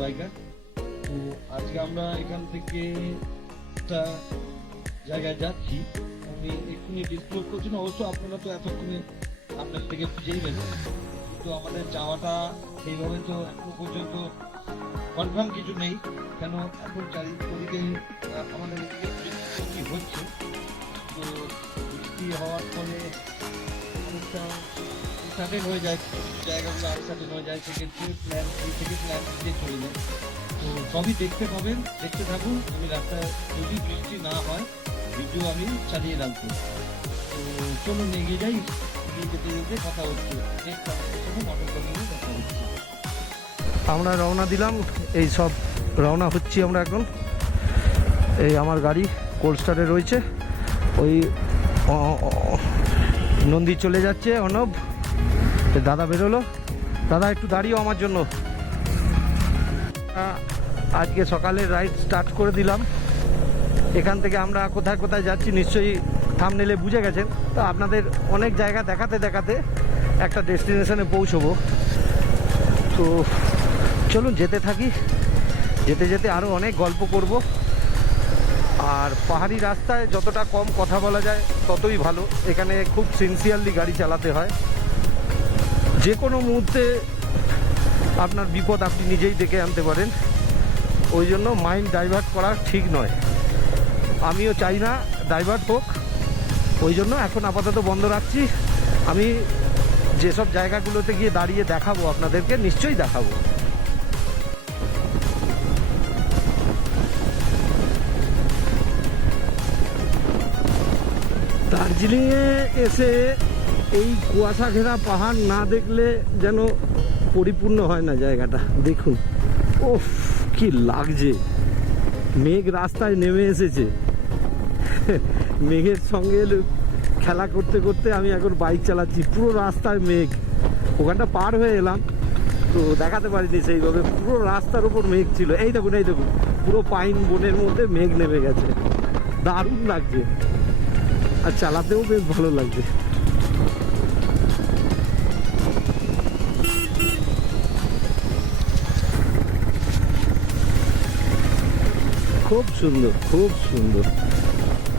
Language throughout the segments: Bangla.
বাইকার তো আজকে আমরা এখান থেকে একটা জায়গায় যাচ্ছি। আমি এক্ষুনি ডিসক্লোজ করছি না, অবশ্য আপনারা তো এতক্ষণে আপনার থেকে খুঁজেই পেলেন কিন্তু আমাদের যাওয়াটা সেইভাবে তো এখনও পর্যন্ত কনফার্ম কিছু নেই। কেন এখন চারিদিকে আমাদের বৃষ্টি হচ্ছে। তো বৃষ্টি হওয়ার ফলে অনেকটা আনসার্টেন হয়ে যায়। জায়গাগুলো আনসার্টেন হয়ে যায় সেক্ষেত্রে প্ল্যান এই থেকে প্ল্যান দিয়ে চলে যায়। তো সবই দেখতে পাবেন, দেখতে থাকুন। আমি রাস্তায়, যদি বৃষ্টি না হয়, ভিডিও আমি চালিয়ে রাখব। তো চলুন, এগিয়ে যাই। এগিয়ে যেতে যেতে কথা হচ্ছে। কথা হচ্ছে। আমরা রওনা দিলাম। এই সব রওনা হচ্ছি আমরা এখন। এই আমার গাড়ি কোল্ড স্টারে রয়েছে। ওই নন্দী চলে যাচ্ছে অনব দাদা বেরোলো। দাদা, একটু দাঁড়িয়েও আমার জন্য। আজকে সকালে রাইড স্টার্ট করে দিলাম। এখান থেকে আমরা কোথায় কোথায় যাচ্ছি নিশ্চয়ই থামনেলে বুঝে গেছেন। তো আপনাদের অনেক জায়গা দেখাতে দেখাতে একটা ডেস্টিনেশনে পৌঁছবো। তো চলুন, যেতে থাকি। যেতে যেতে আরও অনেক গল্প করব। আর পাহাড়ি রাস্তায় যতটা কম কথা বলা যায়, ততই ভালো। এখানে খুব সিনসিয়ারলি গাড়ি চালাতে হয়। যে কোনো মুহূর্তে আপনার বিপদ আপনি নিজেই ডেকে আনতে পারেন। ওই জন্য মাইন্ড ডাইভার্ট করা ঠিক নয়। আমিও চাই না ডাইভার্ট হোক। ওই জন্য এখন আপাতত বন্ধ রাখছি। আমি যেসব জায়গাগুলোতে গিয়ে দাঁড়িয়ে দেখাবো আপনাদেরকে, নিশ্চয়ই দেখাবো। দার্জিলিংয়ে এসে এই কুয়াশা ঘেরা পাহাড় না দেখলে যেন পরিপূর্ণ হয় না জায়গাটা। দেখুন। ওফ কি লাগছে। মেঘ রাস্তায় নেমে এসেছে। মেঘের সঙ্গে খেলা করতে করতে আমি এখন বাইক চালাচ্ছি। পুরো রাস্তায় মেঘ। ওখানটা পার হয়ে এলাম। তো দেখাতে পারিনি সেইভাবে। পুরো রাস্তার উপর মেঘ ছিল। এই দেখুন এই দেখুন। পুরো পাইন বনের মধ্যে মেঘ নেমে গেছে। দারুণ লাগছে। আর চালাতেও বেশ ভালো লাগছে। খুব সুন্দর খুব সুন্দর।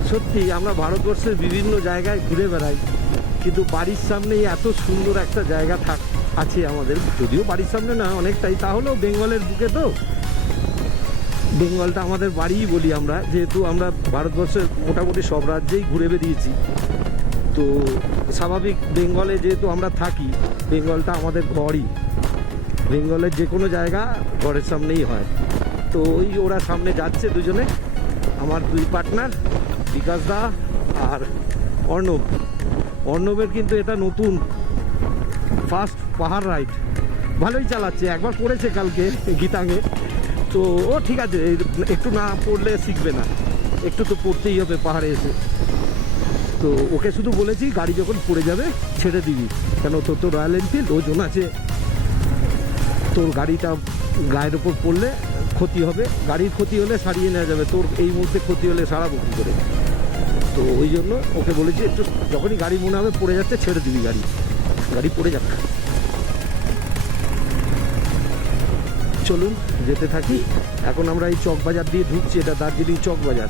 সত্যি, আমরা ভারতবর্ষের বিভিন্ন জায়গায় ঘুরে বেড়াই, কিন্তু বাড়ির সামনেই এত সুন্দর একটা জায়গা থাক, আছে আমাদের। যদিও বাড়ির সামনে না, অনেকটাই। তাহলেও বেঙ্গলের বুকে তো? বেঙ্গলটা আমাদের বাড়িই বলি আমরা, যেহেতু আমরা ভারতবর্ষের মোটামুটি সব রাজ্যেই ঘুরে বেরিয়েছি তো স্বাভাবিক, বেঙ্গলে যেহেতু আমরা থাকি, বেঙ্গলটা আমাদের ঘরই। বেঙ্গলের যে কোনো জায়গা ঘরের সামনেই হয়। তো ওই ওরা সামনে যাচ্ছে দুজনে, আমার দুই পার্টনার বিকাশ দা আর অর্ণব। অর্ণবের কিন্তু এটা নতুন ফার্স্ট পাহাড় রাইড ভালোই চালাচ্ছে, একবার পড়েছে কালকে গীতাঙ্গে। তো ও ঠিক আছে একটু না পড়লে শিখবে না, একটু তো পড়তেই হবে পাহাড়ে এসে। তো ওকে শুধু বলেছি, গাড়ি যখন পড়ে যাবে, ছেড়ে দিবি। কেন তোর তো রয়্যাল এনফিল্ড ওজন আছে। তোর গাড়িটা গায়ের ওপর পড়লে ক্ষতি হবে, গাড়ির ক্ষতি হলে সারিয়ে নেওয়া যাবে। তোর এই মুহূর্তে ক্ষতি হলে সারাবো কী করে। তো ওই জন্য ওকে বলেছি, একটু যখনই গাড়ি মনে হবে পড়ে যাচ্ছে, ছেড়ে দিবি গাড়ি। গাড়ি পড়ে যাক। চলুন, যেতে থাকি। এখন আমরা এই চক বাজার দিয়ে ঢুকছি, এটা দার্জিলিং চক বাজার।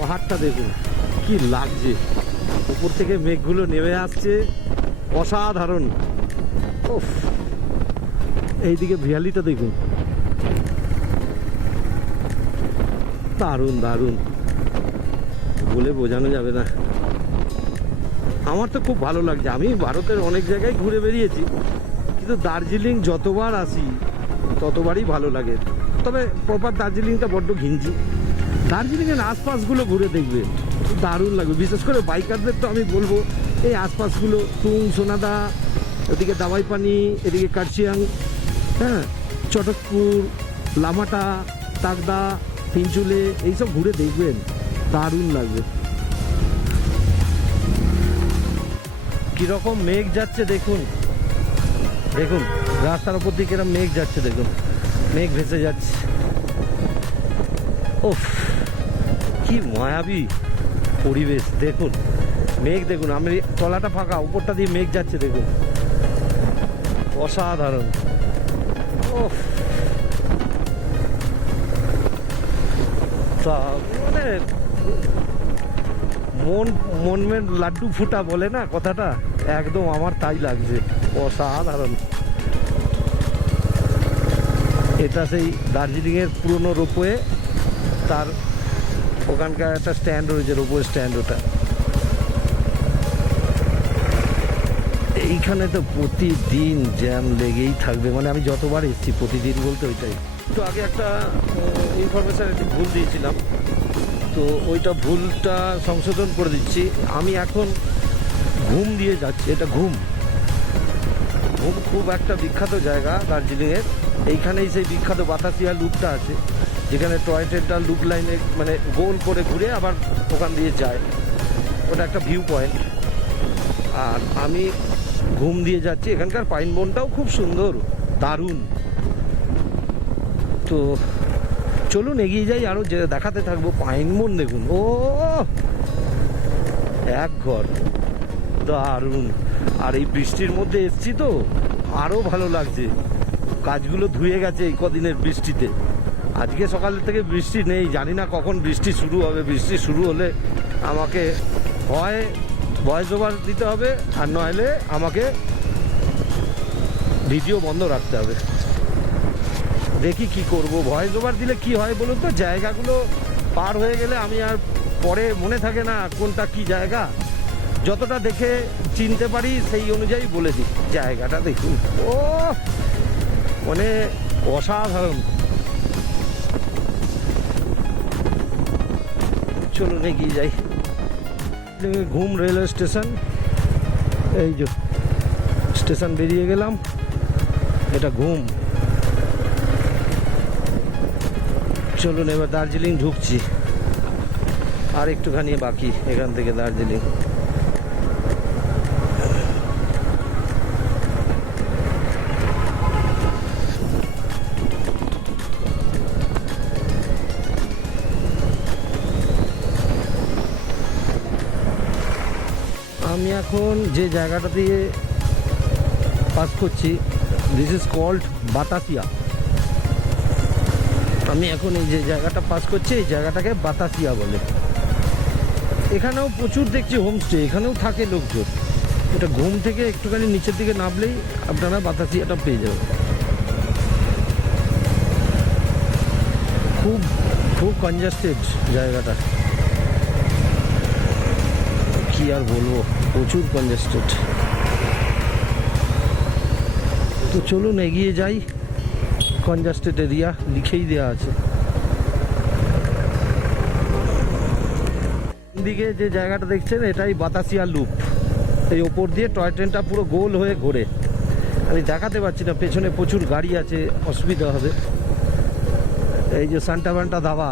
পাহাড়টা দেখুন, কি লাগছে। উপর থেকে মেঘগুলো নেমে আসছে। অসাধারণ। ওফ এইদিকে ভিয়ালিটা দেখুন। দারুণ দারুণ। বলে বোঝানো যাবে না। আমার তো খুব ভালো লাগছে। আমি ভারতের অনেক জায়গায় ঘুরে বেরিয়েছি, কিন্তু দার্জিলিং যতবার আসি, ততবারই ভালো লাগে। তবে প্রপার দার্জিলিংটা বড্ড ঘিঞ্জি। দার্জিলিংয়ের আশপাশগুলো ঘুরে দেখবে। দারুণ লাগবে। বিশেষ করে বাইকারদের তো আমি বলব এই আশপাশগুলো টুং সোনাদা ওদিকে দাবাইপানি এদিকে কার্চিয়াং হ্যাঁ চটকপুর, লামাটা, তাকদা পিঞ্চুলে এইসব ঘুরে দেখবেন। দারুণ লাগবে। কীরকম মেঘ যাচ্ছে দেখুন। দেখুন, রাস্তার উপর দিকে এরকম মেঘ যাচ্ছে দেখুন। মেঘ ভেসে যাচ্ছে। ওফ কি মায়াবী পরিবেশ, দেখুন। মেঘ দেখুন, আমি তলাটা ফাঁকা, উপরটা দিয়ে মেঘ যাচ্ছে দেখুন। অসাধারণ। ওফ তা মানে মন মন মেন লাড্ডু ফুটা বলে না কথাটা? একদম আমার তাই লাগছে। অসাধারণ। এটা সেই দার্জিলিংয়ের পুরনো রোপওয়ে, তার ওখানকার একটা স্ট্যান্ড রয়েছে, রোপওয়ে স্ট্যান্ড ওটা। এইখানে তো প্রতিদিন জ্যাম লেগেই থাকবে মানে আমি যতবার এসেছি প্রতিদিন বলতে ওইটাই। তো আগে একটা ইনফরমেশান একটু ভুল দিয়েছিলাম। তো ওইটা ভুলটা সংশোধন করে দিচ্ছি। আমি এখন ঘুম দিয়ে যাচ্ছি, এটা ঘুম। ঘুম খুব একটা বিখ্যাত জায়গা দার্জিলিংয়ের। এইখানেই সেই বিখ্যাত বাতাসিয়া লুপটা আছে, যেখানে টয় ট্রেনটা লুপ লাইনে মানে গোল করে ঘুরে আবার ওখান দিয়ে যায়। ওটা একটা ভিউ পয়েন্ট আর আমি ঘুম দিয়ে যাচ্ছি। এখানকার পাইন বনটাও খুব সুন্দর, দারুণ। তো চলুন এগিয়ে যাই আরও যে দেখাতে থাকব পাইন বন দেখুন। ও, এক ঘর, দারুণ। আর এই বৃষ্টির মধ্যে এসছি তো আরও ভালো লাগছে। কাজগুলো ধুয়ে গেছে এই কদিনের বৃষ্টিতে। আজকে সকাল থেকে বৃষ্টি নেই, জানি না কখন বৃষ্টি শুরু হবে। বৃষ্টি শুরু হলে আমাকে হয় ভয়েস ওভার দিতে হবে, আর নইলে আমাকে ভিডিও বন্ধ রাখতে হবে। দেখি কি করব। ভয়েস ওভার দিলে কি হয় বলুন তো? জায়গাগুলো পার হয়ে গেলে আমি আর পরে মনে থাকে না কোনটা কি জায়গা। যতটা দেখে চিনতে পারি সেই অনুযায়ী বলে দিই। জায়গাটা দেখুন। ও মানে অসাধারণ। চলুন এগিয়ে যাই। ঘুম রেলওয়ে স্টেশন, এই যে স্টেশন বেরিয়ে গেলাম, এটা ঘুম। চলুন এবার দার্জিলিং ঢুকছি। আর একটুখানি বাকি, এখান থেকে দার্জিলিং। আমি এখন যে জায়গাটা দিয়ে পাস করছি দিস ইজ কল্ড বাতাসিয়া। আমি এখন এই যে জায়গাটা পাস করছি, এই জায়গাটাকে বাতাসিয়া বলে। এখানেও প্রচুর দেখছি হোমস্টে এখানেও থাকে লোকজন। এটা ঘুম থেকে একটুখানি নিচের দিকে নামলেই আপনারা বাতাসিয়াটা পেয়ে যাবেন। খুব খুব কনজাস্টেড জায়গাটা। আর বলব, প্রচুর কনজেস্টেড তো চলুন এগিয়ে যাই কনজাস্টেড এরিয়া লিখেই দেওয়া আছে। দিকে যে জায়গাটা দেখছেন, এটাই বাতাসিয়া লুপ এই ওপর দিয়ে টয় ট্রেনটা পুরো গোল হয়ে ঘোরে। আমি দেখাতে পারছি না, পেছনে প্রচুর গাড়ি আছে, অসুবিধা হবে। এই যে সান্টা বান্টা দাবা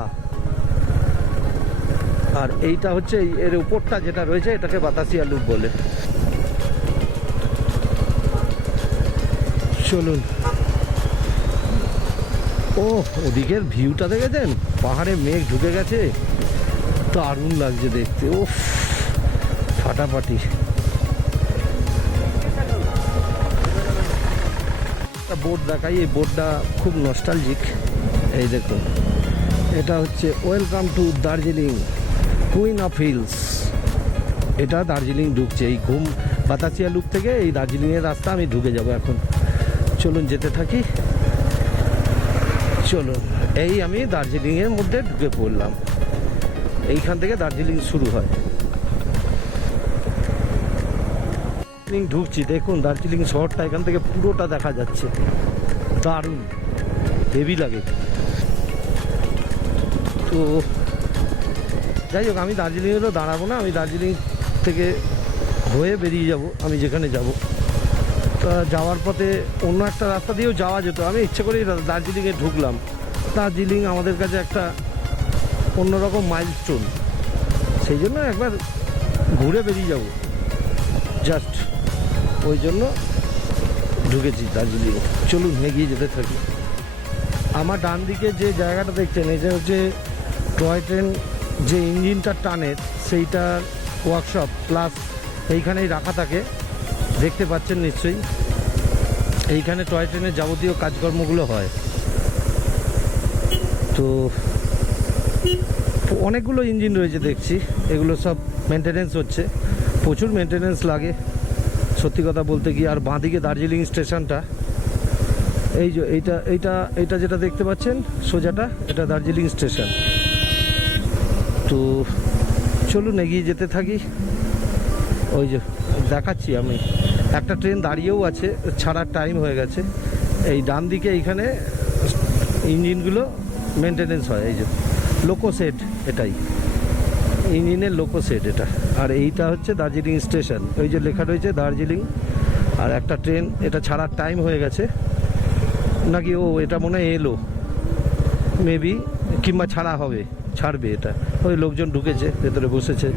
আর এইটা হচ্ছে এর উপরটা যেটা রয়েছে, এটাকে বাতাসিয়া লুপ বলে। চলুন। ও ওদিকের ভিউটা দেখেছেন? পাহাড়ে মেঘ ঢুকে গেছে। দারুণ লাগছে দেখতে ও ফাটাফাটি। বোর্ড দেখাই, এই বোর্ডটা খুব নস্টালজিক এই দেখুন, এটা হচ্ছে welcome to Darjeeling queen of hills এটা দার্জিলিং ঢুকছে, এই ঘুম বাতাসিয়া লুপ থেকে এই দার্জিলিংয়ের রাস্তা, আমি ঢুকে যাব এখন। চলুন যেতে থাকি। চলুন, এই আমি দার্জিলিংয়ের মধ্যে ঢুকে পড়লাম। এইখান থেকে দার্জিলিং শুরু হয়। দার্জিলিং ঢুকছি, দেখুন, দার্জিলিং শহরটা এখান থেকে পুরোটা দেখা যাচ্ছে। দারুণ। হেভি লাগে। তো যাই হোক, আমি দার্জিলিংয়েরও দাঁড়াবো না, আমি দার্জিলিং থেকে হয়ে বেরিয়ে যাব, আমি যেখানে যাব। তা যাওয়ার পথে অন্য একটা রাস্তা দিয়েও যাওয়া যেত, আমি ইচ্ছে করেই দার্জিলিংয়ে ঢুকলাম। দার্জিলিং আমাদের কাছে একটা অন্যরকম মাইলস্টোন সেই জন্য একবার ঘুরে বেরিয়ে যাব। জাস্ট ওই জন্য ঢুকেছি দার্জিলিং। চলুন, এগিয়ে যেতে থাকি। আমার ডান দিকে যে জায়গাটা দেখছেন, এটা হচ্ছে টয় ট্রেন যে ইঞ্জিনটা টানে সেইটার ওয়ার্কশপ প্লাস এইখানেই রাখা থাকে। দেখতে পাচ্ছেন নিশ্চয়ই। এইখানে টয় ট্রেনের যাবতীয় কাজকর্মগুলো হয়। তো অনেকগুলো ইঞ্জিন রয়েছে দেখছি। এগুলো সব মেনটেনেন্স হচ্ছে। প্রচুর মেনটেনেন্স লাগে। সত্যি কথা বলতে কি আর বাঁদিকে দার্জিলিং স্টেশনটা, এই যে এইটা এইটা এইটা যেটা দেখতে পাচ্ছেন, সোজাটা, এটা দার্জিলিং স্টেশন। তো চলুন এগিয়ে যেতে থাকি। ওই যে দেখাচ্ছি আমি। একটা ট্রেন দাঁড়িয়েও আছে, ছাড়ার টাইম হয়ে গেছে। এই ডান দিকে এইখানে ইঞ্জিনগুলো মেনটেনেন্স হয়, এই যে লোকো সেট এটাই। ইঞ্জিনের লোকো সেট এটা। আর এইটা হচ্ছে দার্জিলিং স্টেশন। ওই যে লেখা রয়েছে দার্জিলিং। আর একটা ট্রেন, এটা ছাড়ার টাইম হয়ে গেছে। নাকি ও, এটা মনে হয় এলো। মেবি কিংবা ছাড়া হবে, ছাড়বে এটা। ওই লোকজন ঢুকেছে, ভেতরে বসেছে।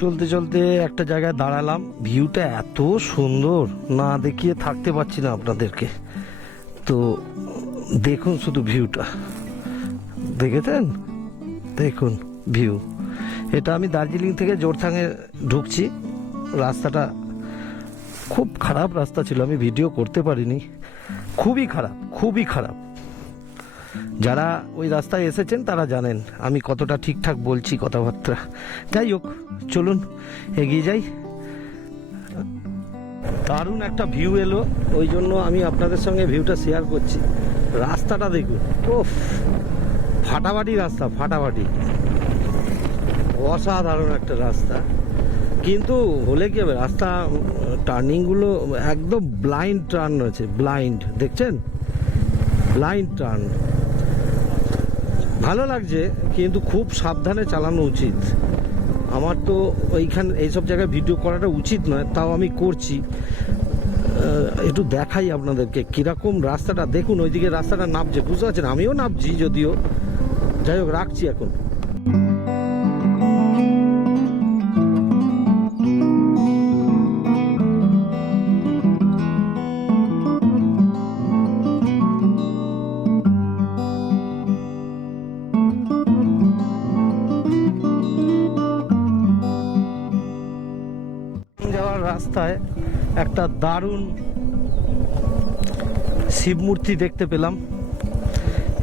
চলতে চলতে একটা জায়গায় দাঁড়ালাম, ভিউটা এত সুন্দর, না দেখিয়ে থাকতে পারছি না আপনাদেরকে। তো দেখুন শুধু ভিউটা। দেখেছেন? দেখুন ভিউ। এটা আমি দার্জিলিং থেকে জোরথাঙে ঢুকছি। রাস্তাটা খুব খারাপ রাস্তা ছিল, আমি ভিডিও করতে পারিনি। খুবই খারাপ খুবই খারাপ। যারা ওই রাস্তায় এসেছেন তারা জানেন, আমি কতটা ঠিকঠাক বলছি কথাবার্তা। যাই হোক, চলুন, এগিয়ে যাই। দারুণ একটা ভিউ এলো, ওই জন্য আমি আপনাদের সঙ্গে ভিউটা শেয়ার করছি। রাস্তাটা দেখুন ওফ ফাটাফাটি রাস্তা, ফাটাফাটি। অসাধারণ একটা রাস্তা। কিন্তু হলে কি হবে, রাস্তা, টার্নিংগুলো একদম ব্লাইন্ড টার্ন রয়েছে ব্লাইন্ড দেখছেন? ব্লাইন্ড টার্ন ভালো লাগছে, কিন্তু খুব সাবধানে চালানো উচিত। আমার তো ওইখান, এইসব জায়গায় ভিডিও করাটা উচিত নয়, তাও আমি করছি। একটু দেখাই আপনাদেরকে, কীরকম রাস্তাটা। দেখুন, ওইদিকে রাস্তাটা নামছে, বুঝতে পারছেন? আমিও নামছি যদিও। যাই হোক, রাখছি এখন। দারুণ শিব মূর্তি দেখতে পেলাম।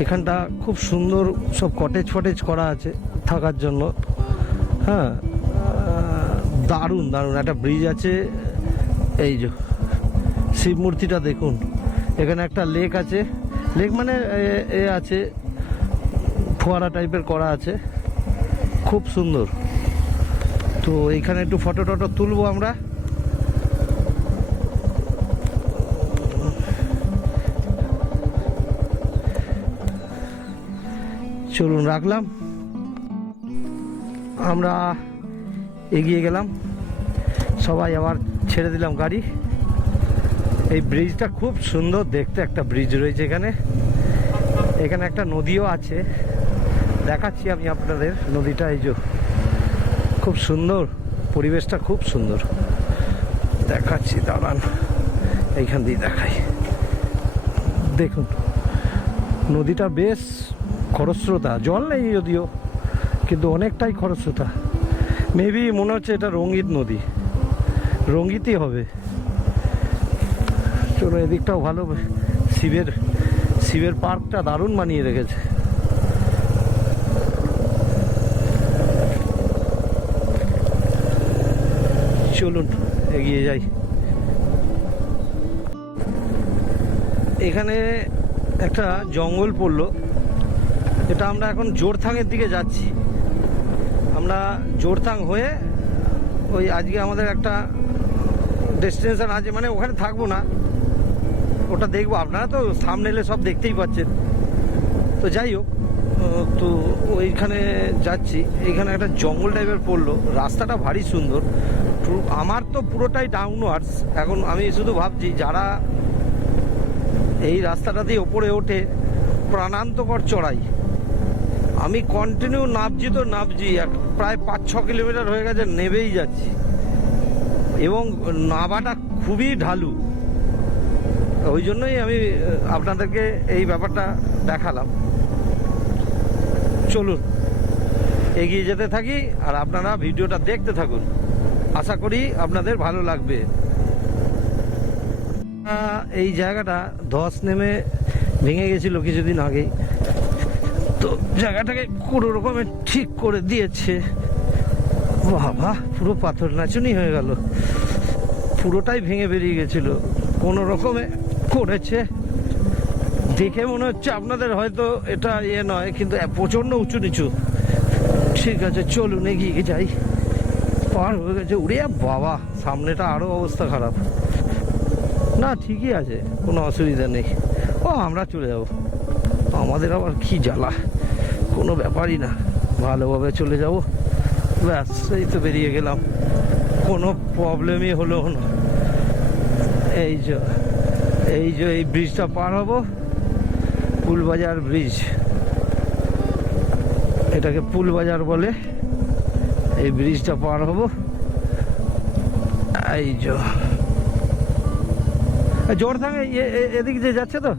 এখানটা খুব সুন্দর সব কটেজ ফটেজ করা আছে থাকার জন্য। হ্যাঁ দারুণ দারুণ। একটা ব্রিজ আছে। এই যে শিব মূর্তিটা দেখুন। এখানে একটা লেক আছে। লেক মানে এ- আছে, ফোয়ারা টাইপের করা আছে। খুব সুন্দর। তো এইখানে একটু ফটো টটো তুলবো আমরা। চলুন রাখলাম। আমরা এগিয়ে গেলাম। সবাই আবার ছেড়ে দিলাম গাড়ি। এই ব্রিজটা খুব সুন্দর, দেখতে একটা ব্রিজ রয়েছে এখানে। এখানে একটা নদীও আছে। দেখাচ্ছি আমি আপনাদের নদীটা, এই যে খুব সুন্দর, পরিবেশটা খুব সুন্দর। দেখাচ্ছি, দাঁড়ান, এইখান দিয়ে দেখাই। দেখুন, নদীটা বেশ খরস্রোতা। জল নেই যদিও, কিন্তু অনেকটাই খরস্রোতা। মেবি মনে হচ্ছে এটা রঙ্গিত নদী। রঙ্গিতই হবে। চলো এদিকটাও ভালো। শিবের শিবের পার্কটা দারুণ বানিয়ে রেখেছে। চলুন, এগিয়ে যাই। এখানে একটা জঙ্গল পড়ল। এটা আমরা এখন জোরথাংয়ের দিকে যাচ্ছি। আমরা জোরথাং হয়ে ওই আজকে আমাদের একটা ডেস্টিনেশন আছে মানে ওখানে থাকব না। ওটা দেখব। আপনারা তো সামনে এলে সব দেখতেই পাচ্ছেন। তো যাই হোক তো ওইখানে যাচ্ছি। এইখানে একটা জঙ্গল টাইপের পড়ল। রাস্তাটা ভারী সুন্দর। আমার তো পুরোটাই ডাউনওয়ার্ডস এখন আমি শুধু ভাবছি, যারা এই রাস্তাটা দিয়ে ওপরে ওঠে, প্রাণান্তকর চড়াই। আমি কন্টিনিউ নাবজি তো নাবজি প্রায় পাঁচ, ছ কিলোমিটার হয়ে গেছে, নেবেই যাচ্ছি। এবং নাবাটা খুবই ঢালু। ওই জন্যই আমি আপনাদেরকে এই ব্যাপারটা দেখালাম। চলুন, এগিয়ে যেতে থাকি, আর আপনারা ভিডিওটা দেখতে থাকুন। আশা করি আপনাদের ভালো লাগবে। এই জায়গাটা ধস নেমে ভেঙে গেছিল কিছুদিন আগেই। জায়গাটাকে কোনো রকমের ঠিক করে দিয়েছে। বাবা, পুরো পাথর নাচুনি হয়ে গেল। পুরোটাই ভেঙে বেরিয়ে গেছিল। কোনো রকমে করেছে। দেখে মনে হচ্ছে আপনাদের হয়তো এটা ইয়ে নয়, কিন্তু প্রচণ্ড উঁচু নিচু। ঠিক আছে, চলুন, এগিয়ে যাই। পার হয়ে গেছে। উড়ে, বাবা, সামনেটা আরও অবস্থা খারাপ। না, ঠিকই আছে, কোনো অসুবিধা নেই। ও, আমরা চলে যাব। আমাদের আবার কি জ্বালা। কোনো ব্যাপারই না। ভালোভাবে চলে যাব। ব্যাস, এই তো বেরিয়ে গেলাম। কোনো প্রবলেমই হলো না। এই যে এই যে এই ব্রিজটা পার হব। পুলবাজার ব্রিজ এটাকে পুলবাজার বলে। এই ব্রিজটা পার হব। এই যে। জোর থাকে এদিক দিয়ে যাচ্ছে তো?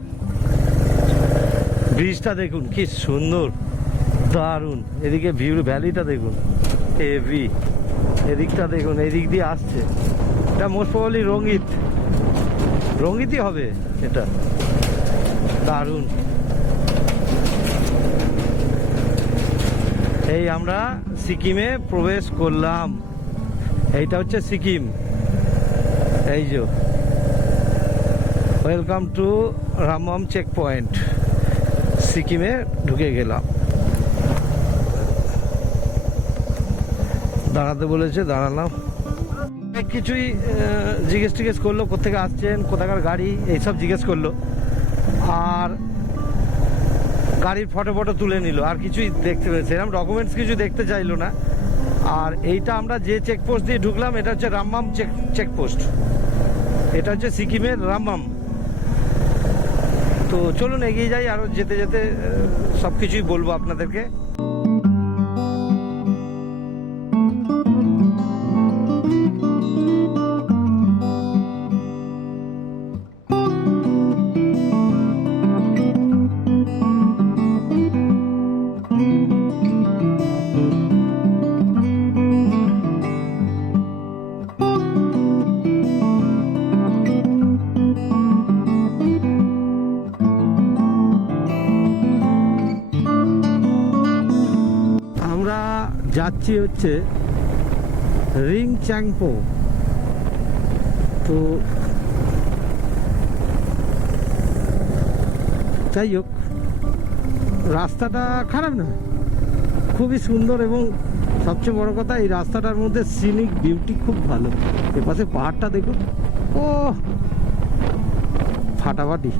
ব্রিজটা দেখুন, কি সুন্দর। দারুণ এদিকে ভিউ ভ্যালিটা দেখুন হেভি এদিকটা দেখুন এদিক দিয়ে আসছে। এটা মোস্ট প্রবলি রঙ্গিত রঙ্গিতই হবে এটা। দারুণ। এই আমরা সিকিমে প্রবেশ করলাম। এইটা হচ্ছে সিকিম। এই যে। Welcome to Rammam check post সিকিমে ঢুকে গেলাম। দাঁড়াতে বলেছে, দাঁড়ালাম। অনেক কিছুই জিজ্ঞেস টিজ্ঞেস করল কোথেকে আসছেন, কোথাকার গাড়ি, এইসব জিজ্ঞেস করল। আর গাড়ির ফটো ফটো তুলে নিল, আর কিছুই দেখতে এরকম ডকুমেন্টস কিছু দেখতে চাইলো না। আর এইটা আমরা যে চেকপোস্ট দিয়ে ঢুকলাম, এটা হচ্ছে রামমাম চেক চেকপোস্ট এটা হচ্ছে সিকিমের রামমাম তো চলুন, এগিয়ে যাই আরও যেতে যেতে সব কিছুই বলব আপনাদেরকে। যাচ্ছি হচ্ছে রিং চ্যাংপো তো যাই হোক, রাস্তাটা খারাপ না। খুবই সুন্দর এবং সবচেয়ে বড় কথা, এই রাস্তাটার মধ্যে সিনিক বিউটি খুব ভালো। এপাশে পাহাড়টা দেখুন। ও ফাটাফাটি।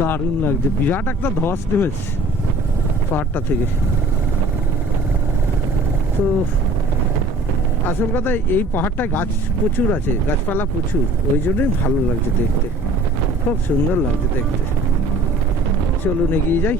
দারুণ লাগছে। বিরাট একটা ধস নেমেছে পাহাড়টা থেকে। তো আসল কথা, এই পাহাড়টায় গাছ প্রচুর আছে, গাছপালা প্রচুর, ওই জন্যই ভালো লাগছে দেখতে। খুব সুন্দর লাগছে দেখতে। চলুন এগিয়ে যাই।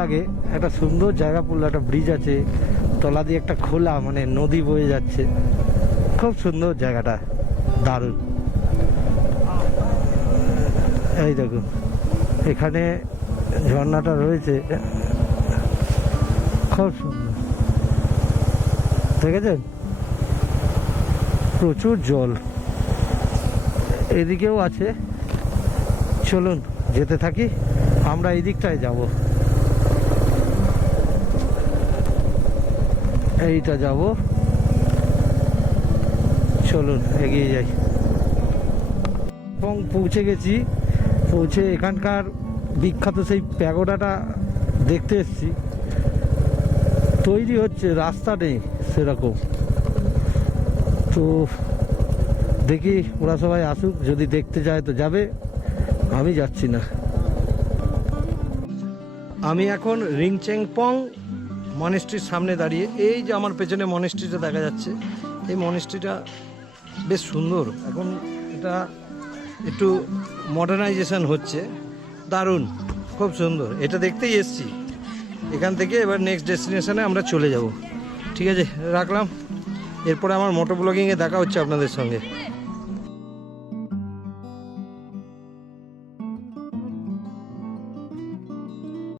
আগে একটা সুন্দর জায়গা পড়ল, একটা ব্রিজ আছে, তলা দিয়ে একটা খোলা মানে নদী বয়ে যাচ্ছে। খুব সুন্দর জায়গাটা, দারুণ। এই দেখুন, এখানে ঝর্ণাটা রয়েছে। খুব সুন্দর। দেখেছেন? প্রচুর জল। এদিকেও আছে। চলুন, যেতে থাকি, আমরা এই দিকটায় যাব। এইটা যাব। চলুন, এগিয়ে যাই। এবং পৌঁছে গেছি। পৌঁছে এখানকার বিখ্যাত সেই প্যাগোডাটা দেখতে এসেছি। তৈরি হচ্ছে রাস্তা নেই সেরকম। তো দেখি ওরা সবাই আসুক, যদি দেখতে চায় তো যাবে। আমি যাচ্ছি না। আমি এখন রিংচেংপং মনেস্ট্রির সামনে দাঁড়িয়ে, এই যে আমার পেছনে মনেস্ট্রিটা দেখা যাচ্ছে, এই মনেস্ট্রিটা বেশ সুন্দর। এখন এটা একটু মডার্নাইজেশন হচ্ছে। দারুণ, খুব সুন্দর। এটা দেখতেই এসছি। এখান থেকে এবার নেক্সট ডেস্টিনেশনে আমরা চলে যাব। ঠিক আছে, রাখলাম। এরপরে আমার মোটো ব্লগিংয়ে দেখা হচ্ছে আপনাদের সঙ্গে।